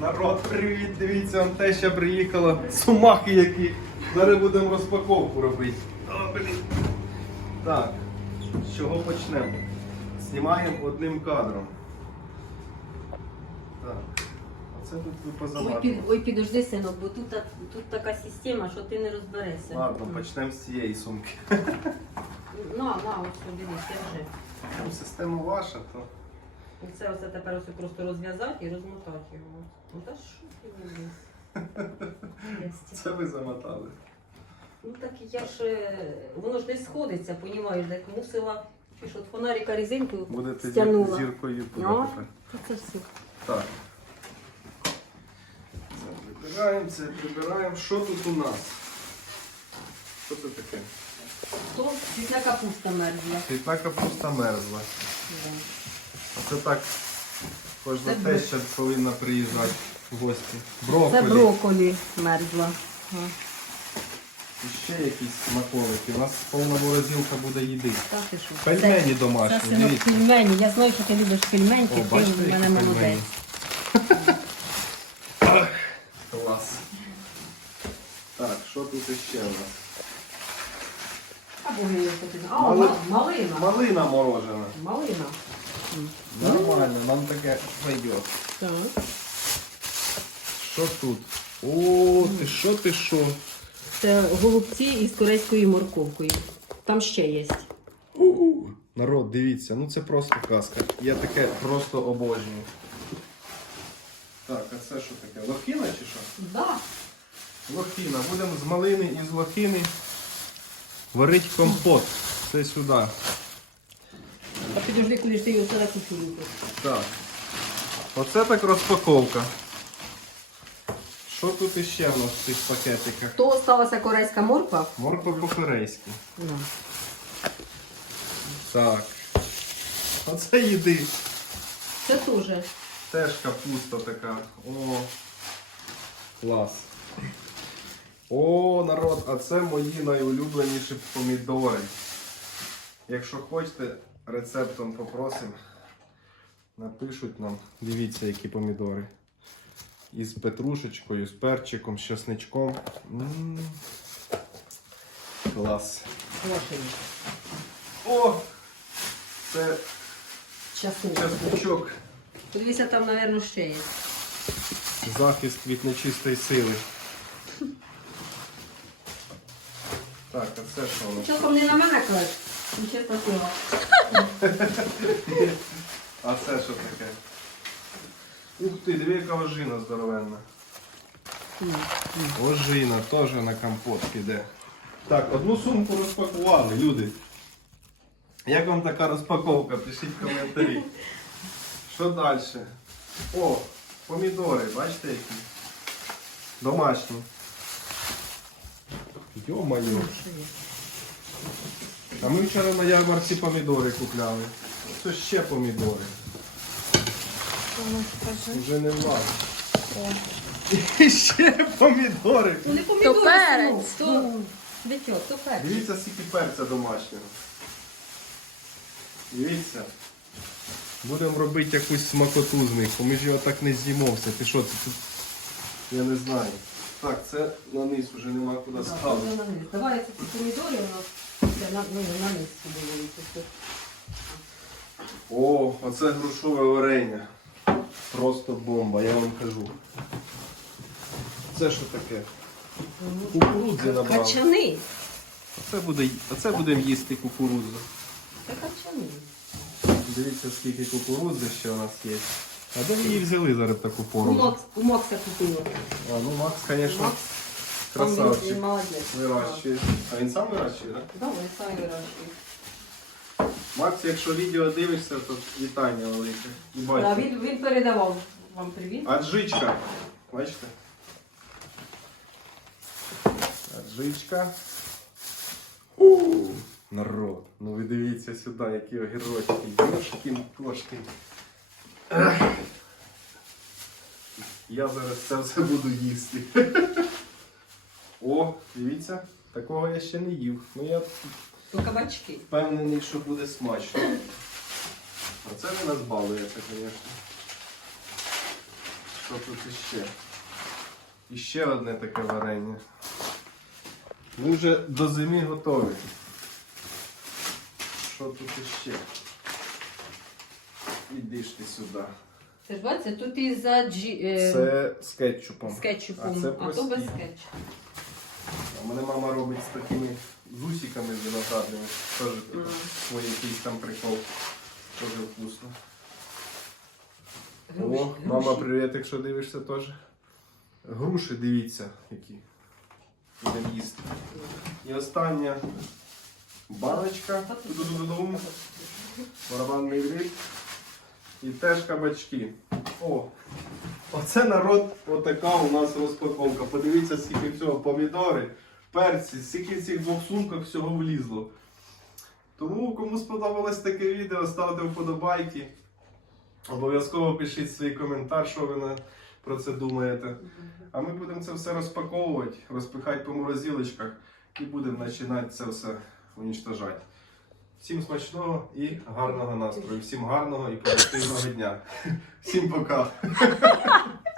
Народ, привіт, дивіться, он те ще приїхало. Сумахи які. Зараз будемо розпаковку робити. О, блін. Так, з чого почнемо? Знімаємо одним кадром. Так. Оце тут ви Ой, під, ой, підожди, синок, бо тут, та- тут така система, що ти не розберешся. Ладно, почнемо з цієї сумки. На, на, ось що, дивись, я вже. Ну, система ваша, то. І це оце тепер ось просто розв'язати і розмотати його. Ну та що ти робиш? Це ви замотали. Ну так я ж, е, воно ж десь сходиться, понімаєш, як мусила, чи ж от фонарика резинку Будете зір- стягнула. зіркою Ну. тепер. Це все. Так. Це прибираємо, це прибираємо. Що тут у нас? Що це таке? То цвітна капуста мерзла. Світла капуста мерзла. Да. Оце так кожна Це теща повинна приїжджати в гості. Брокколі. Це брокколі мерзла. І ще якісь смаколики. У нас повна морозилка буде їди. Що? Пельмені Це домашні. синок Дивіться. пельмені. Я знаю, що ти любиш пельменьки, О, ти бачите, в мене які молодець. пельмені? Клас. Так, що тут ще у нас? Або мені малина. Малина морожена. Малина. Нормально, нам таке пойдет. Так. Що тут? О, ти що, ти що? Це голубці із корейською морковкою. Там ще є. У, Народ, дивіться, ну це просто казка. Я таке просто обожнюю. Так, а це що таке? Лохіна чи що? Да. Лохіна. Будемо з малини і з лохіни варити компот. Це сюди. А підожди, коли ж ти його сюди кучуринку. Так. Оце так розпаковка. Що тут іще в нас в цих пакетиках? То осталася корейська морква. Морква по-корейськи. Ну. Так. Оце їди. Це теж. Теж капуста така. О. Клас. О, народ, а це мої найулюбленіші помідори. Якщо хочете, рецептом попросимо. Напишуть нам. Дивіться, які помідори. Із петрушечкою, з перчиком, з чесничком. М. Клас. Квашені. О! Це Часник. чесничок. Подивися, там, мабуть, ще є. Захист від нечистої сили. Так, а це що у нас? Часом не на мене класть. А це що таке? Ух ти, диви, яка ожина здоровенна. Ожина теж на компот піде. Так, одну сумку розпакували, люди. Як вам така розпаковка? Пишіть в коментарі. Що далі? О, помідори, бачите які? Домашні. Йо-моє. А ми вчора на ярмарці помідори купляли. Це ще помідори. Вже не влазить. І ще помідори. Ну, не То перець. синок, то дитя, то перець. Дивіться, скільки перця домашнього. Дивіться. Будемо робити якусь смакоту з них, бо ми ж його так не з'їмо все. Ти що, це тут? Я не знаю. Так, це на низ вже нема куди ставити. це. Давай ці помідори у нас це на, ну, на. О, оце грушове варення. Просто бомба, я вам кажу. Це що таке? Кукурудзи набрав. Качани. Оце, буде, оце будемо їсти кукурудзу. Це качани. Дивіться, скільки кукурудзи ще у нас є. А де ви її взяли зараз таку У, пору? У Макса купила. А, ну Макс, звісно, Макс, красавчик. він молодець. Вирощує. А він сам вирощує, так? Да, вони самі вирощують. Макс, якщо відео дивишся, то вітання велике. І Да, батько. він, він передавав вам привіт. Аджичка. Бачите? Аджичка. У, народ. Ну ви дивіться сюди, які огірочки. Йошкін кошкін. Ех. Я зараз це все буду їсти. О, дивіться, такого я ще не їв. Ну я То кабачки. впевнений, що буде смачно. Оце ви нас балуєте, звісно. Що тут іще? Іще одне таке варення. Ми вже до зими готові. Що тут іще? Іди ж ти сюди. Це ж бачите, тут і за джі... е, Це з кетчупом. з кетчупом, а це а, то прості. без кетчупу. У мене мама робить з такими зусиками з виноградними. Теж типу, свій якийсь там прикол. Дуже вкусно. Груші, О, мама, груші. привіт, якщо дивишся теж. Груші, дивіться, які. Будемо їсти. І остання баночка. Ту-ду-ду-ду-дум. Барабанний гриб. І теж кабачки. О! Оце народ, отака у нас розпаковка. Подивіться, скільки всього помідори, перці, скільки в цих двох сумках всього влізло. Тому, кому сподобалось таке відео, ставте вподобайки. Обов'язково пишіть свій коментар, що ви на- про це думаєте. А ми будемо це все розпаковувати, розпихати по морозилочках і будемо починати це все уничтожати. Всім смачного і гарного настрою. Всім гарного і позитивного дня. Всім пока.